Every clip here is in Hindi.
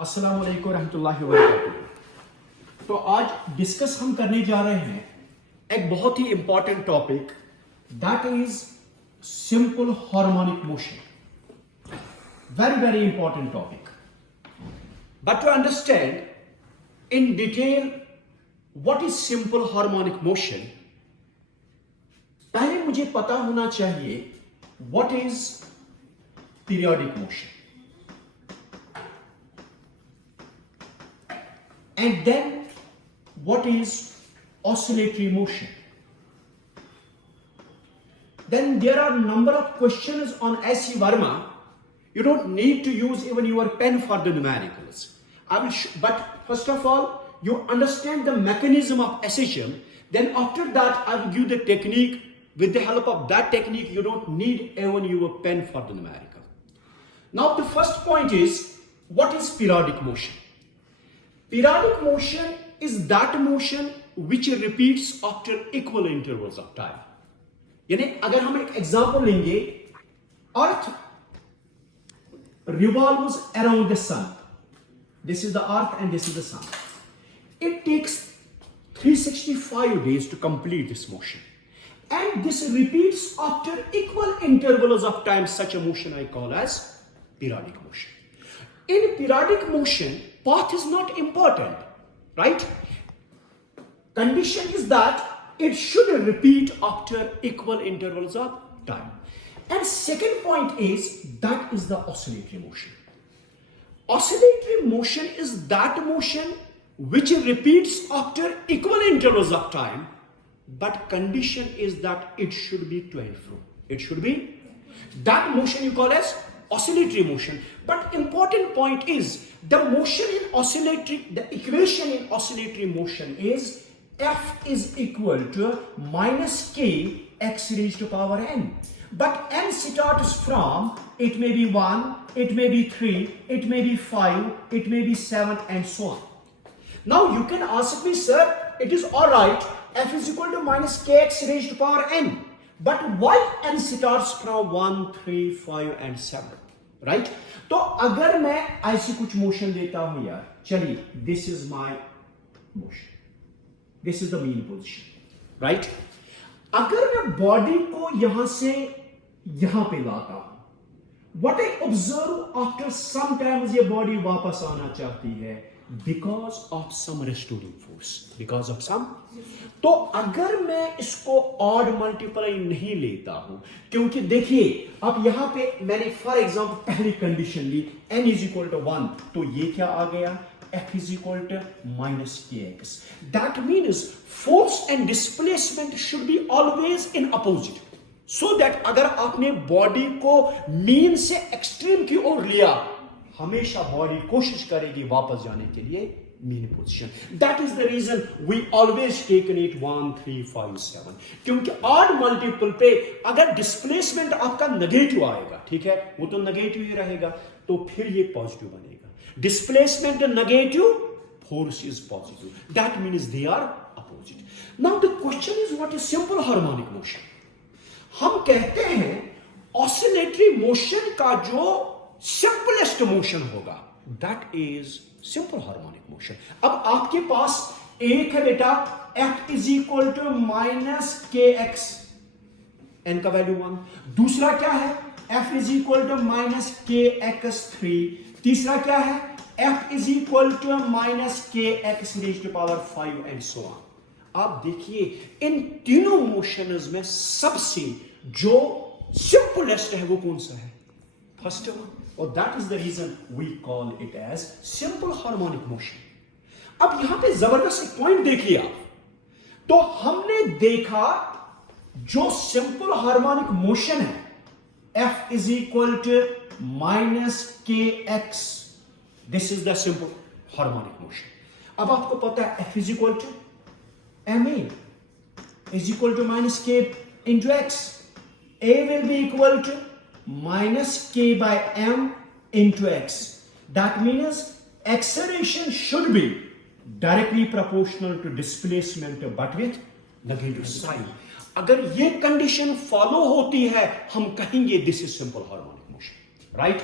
अस्सलाम वालेकुम रहमतुल्लाहि व बरकातुहू। तो आज डिस्कस हम करने जा रहे हैं एक बहुत ही important topic, that is simple harmonic motion. Very very important topic, but to understand in detail what is simple harmonic motion, पहले मुझे पता होना चाहिए what is periodic motion, and then what is oscillatory motion. Then there are number of questions on S.C. Verma. You don't need to use even your pen for the numericals. But first of all, you understand the mechanism of SHM. Then after that, I will give the technique. With the help of that technique, you don't need even your pen for the numerical. Now the first point is, what is periodic motion? Periodic motion is that motion which repeats after equal intervals of time. यानी अगर हम एक एग्जांपल लेंगे, अर्थ revolves around the sun. This is the earth and this is the sun. It takes 365 days to complete this motion. And this repeats after equal intervals of time. Such a motion I call as periodic motion. In periodic motion, path is not important, right? Condition is that it should repeat after equal intervals of time. And second point is, that is the oscillatory motion. Oscillatory motion is that motion which repeats after equal intervals of time, but condition is that it should be to and fro. It should be, that motion you call as oscillatory motion. But important point is, the motion in oscillatory, the equation in oscillatory motion is F is equal to minus K x raised to power n. But n starts from, it may be 1, it may be 3, it may be 5, it may be 7 and so on. Now you can ask me, sir, it is alright, F is equal to minus kx raised to power n. But why n starts from 1, 3, 5 and 7? Right तो अगर मैं ऐसी कुछ मोशन देता हूं यार, चलिए this is my motion, this is the mean position, right. अगर मैं बॉडी को यहां से यहां पे लाता हूं, what I observe after some times ये बॉडी वापस आना चाहती है, because of some restoring force, because of some. तो अगर मैं इसको ऑड मल्टीप्लाई नहीं लेता हूं, क्योंकि देखिए अब यहां पे मैंने फॉर एग्जांपल पहली कंडीशन ली, n इज इक्वल टू 1, तो ये क्या आ गया, f is equal to minus kx. That means force and displacement should be always in opposite, so that अगर आपने बॉडी को मीन से एक्सट्रीम की ओर लिया, हमेशा बॉडी कोशिश करेगी वापस जाने के लिए mean position. That is the reason we always taken it 1, 3, 5, 7. क्योंकि ऑड मल्टीपल पे अगर डिस्प्लेसमेंट आपका नेगेटिव आएगा, ठीक है, वो तो नेगेटिव ही रहेगा, तो फिर ये पॉजिटिव बनेगा. Displacement negative, force is positive, that means they are opposite. Now the question is what is simple harmonic motion. हम कहते हैं ऑसिलेटरी मोशन का जो सिंपलेस्ट मोशन होगा, that is simple harmonic motion. अब आपके पास एक है बेटा, f is equal to minus K X, N का वैल्यू 1. दूसरा क्या है, f is equal to minus K X 3. तीसरा क्या है, f is equal to minus K X raise to power 5 and so on. आप देखिए इन तीनों मोशंस में सबसे जो सिंपलेस्ट है वो कौन सा है, फर्स्ट वन. और that is the reason we call it as simple harmonic motion. अब यहां पे जबरदस्त एक पॉइंट देखिए आप, तो हमने देखा जो सिंपल हार्मोनिक मोशन है, F is equal to minus K X, this is the simple harmonic motion. अब आपको पता है F is equal to ma is equal to minus k into x. A will be equal to minus k by m into x. That means acceleration should be directly proportional to displacement but with negative sign. अगर ये कंडीशन फॉलो होती है, हम कहेंगे this is simple harmonic motion, right.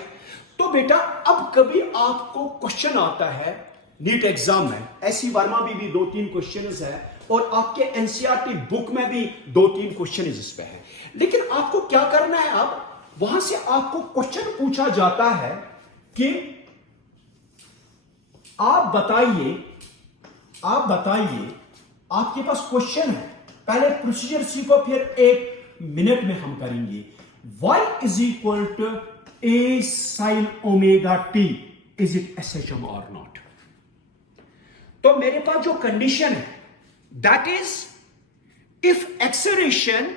तो बेटा अब कभी आपको क्वेश्चन आता है नीट एग्जाम में, ऐसी वर्मा भी 2-3 क्वेश्चन है और आपके एनसीईआरटी बुक में भी 2-3 क्वेश्चन इस पे है। लेकिन आपको क्या करना है, अब वहां से आपको क्वेश्चन पूछा जाता है कि आप बताइए आपके पास क्वेश्चन है, पहले प्रोसीजर सीखो फिर 1 मिनट में हम करेंगे। y is equal to a sin omega t, is it SHM और नॉट? तो मेरे पास जो कंडीशन है that is if acceleration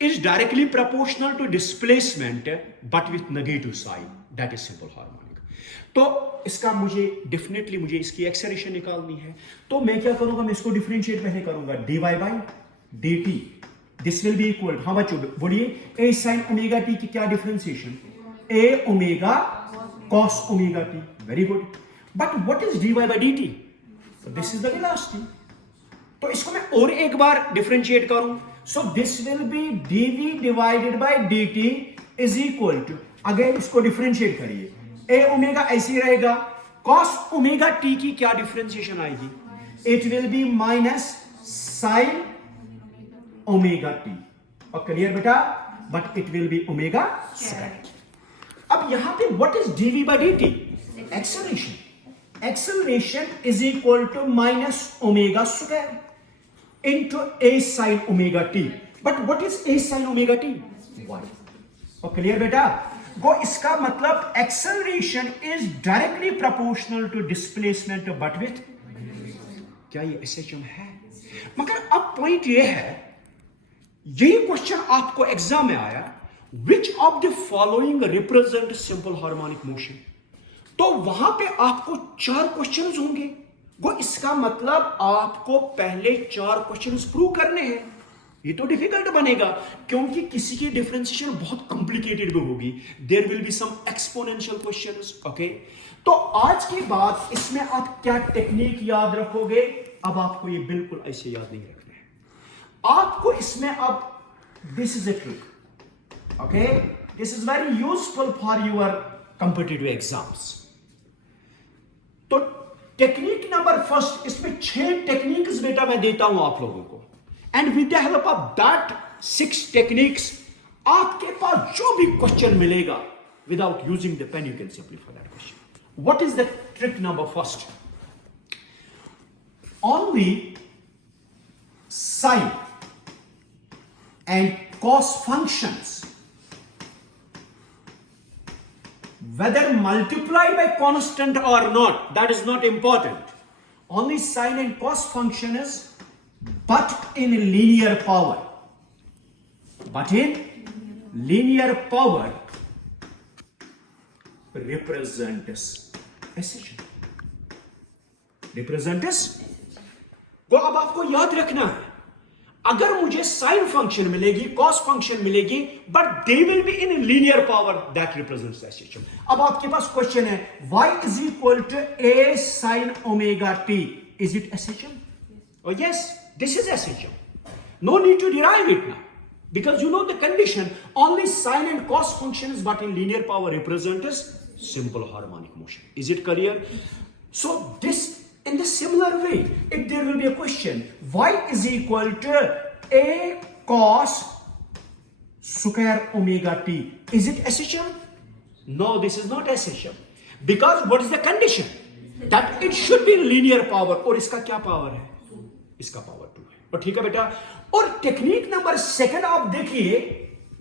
is directly proportional to displacement but with negative sign, that is simple harmonic। तो इसका मुझे डेफिनेटली मुझे इसकी एक्सेलरेशन निकालनी है, तो मैं क्या करूंगा, मैं इसको डिफरेंशिएट पहले करूंगा, dy by dt this will be equal, हाँ बच्चों बोलिए, a sin ओमेगा t की क्या differentiation, a omega cos omega t, very good. But what is dy by dt? This is the velocity. तो इसको मैं और एक बार डिफरेंशिएट करूं, so this will be dv divided by dt is equal to, again इसको डिफरेंशिएट करिए, a ओमेगा ऐसे रहेगा, cos ओमेगा t की क्या डिफरेंशिएशन आएगी, it will be minus sin omega t, और क्लियर बेटा, but it will be omega square. अब यहां पे what is dv by dt? Acceleration. Acceleration is equal to minus omega square into a sin omega t, but what is a sin omega t? y। और क्लियर बेटा, वो इसका मतलब acceleration is directly proportional to displacement but with, क्या ये SHM है? मगर अब पॉइंट ये है, यही क्वेश्चन आपको एग्जाम में आया, which of the following represent simple harmonic motion, तो वहां पे आपको 4 क्वेश्चंस होंगे। वो इसका मतलब आपको पहले 4 क्वेश्चंस प्रूव करने हैं। ये तो डिफिकल्ट बनेगा क्योंकि किसी की डिफरेंशिएशन बहुत कॉम्प्लिकेटेड भी होगी, there will be some exponential questions, okay. तो आज के बाद इसमें आप क्या टेक्निक याद रखोगे, अब आपको ये बिल्कुल ऐसे याद नहीं रखना है आपको इसमें। अब this is a trick, okay, this is very useful for your competitive exams. तो टेक्निक नंबर फर्स्ट, इसमें 6 टेक्निक्स बेटा मैं देता हूं आप लोगों को, and with the help of that 6 techniques आपके पास जो भी क्वेश्चन मिलेगा without using the pen you can simplify that question. What is the trick number first? Only sine and cos functions whether multiplied by constant or not, that is not important. Only sine and cos function is but in linear power. But in linear power represents SHM. Represents। वो अब आपको याद रखना है, अगर मुझे साइन फंक्शन मिलेगी, कॉस फंक्शन मिलेगी, but they will be in linear power, that represents SHM। अब आपके पास क्वेश्चन है, y is equal to a sin omega t, is it SHM? Oh yes, this is SHM. No need to derive it now because you know the condition, only sine and cos functions but in linear power represent as simple harmonic motion. Is it clear? So this, in the similar way, if there will be a question, y is equal to a cos square omega t, is it SHM? No, this is not SHM, because what is the condition? That it should be in linear power, और इसका क्या पावर है? इसका पावर 2 है। और ठीक है बेटा, और टेक्निक नंबर 2 आप देखिए,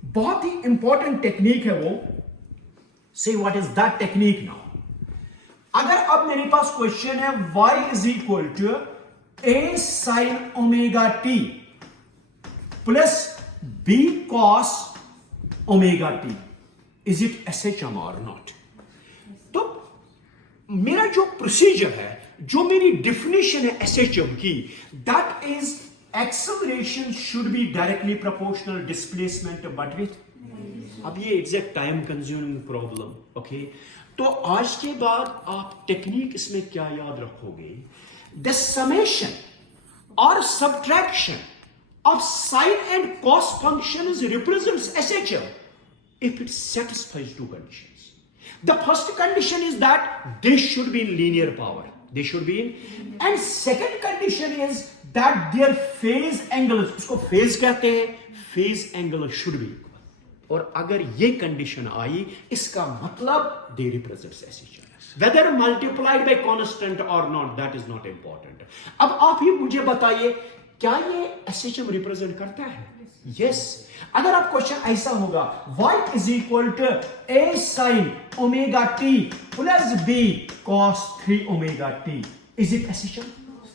बहुत ही इंपॉर्टेंट टेक्निक है वो। Say what is that technique now? अगर अब मेरे पास क्वेश्चन है y is equal to a sin omega t plus b cos omega t, is it SHM और नॉट? तो मेरा जो प्रोसीजर है, जो मेरी डिफिनेशन है SHM की, that is acceleration should be directly proportional displacement but with, अब ये exact time consuming problem, okay. तो आज के बाद आप टेक्निक इसमें क्या याद रखोगे? द समेशन और subtraction of sine and cos function represents SHM if it satisfies 2 conditions. The first condition is that they should be in linear power. They should be in. And second condition is that their phase angles, उसको phase कहते हैं, phase angle should be equal. और अगर ये condition आई, इसका मतलब they represent SHM. Whether multiplied by constant or not, that is not important. अब आप ही मुझे बताइए, क्या ये SHM represent करता है? Yes. अगर आप क्वेश्चन ऐसा होगा, y is equal to a sin omega t plus b cos 3 omega t. Is it SHM?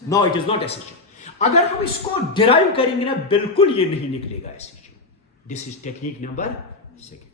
No, it is not SHM. अगर हम इसको डिराइव करेंगे ना, बिल्कुल ये नहीं निकलेगा SHM. This is technique number 6.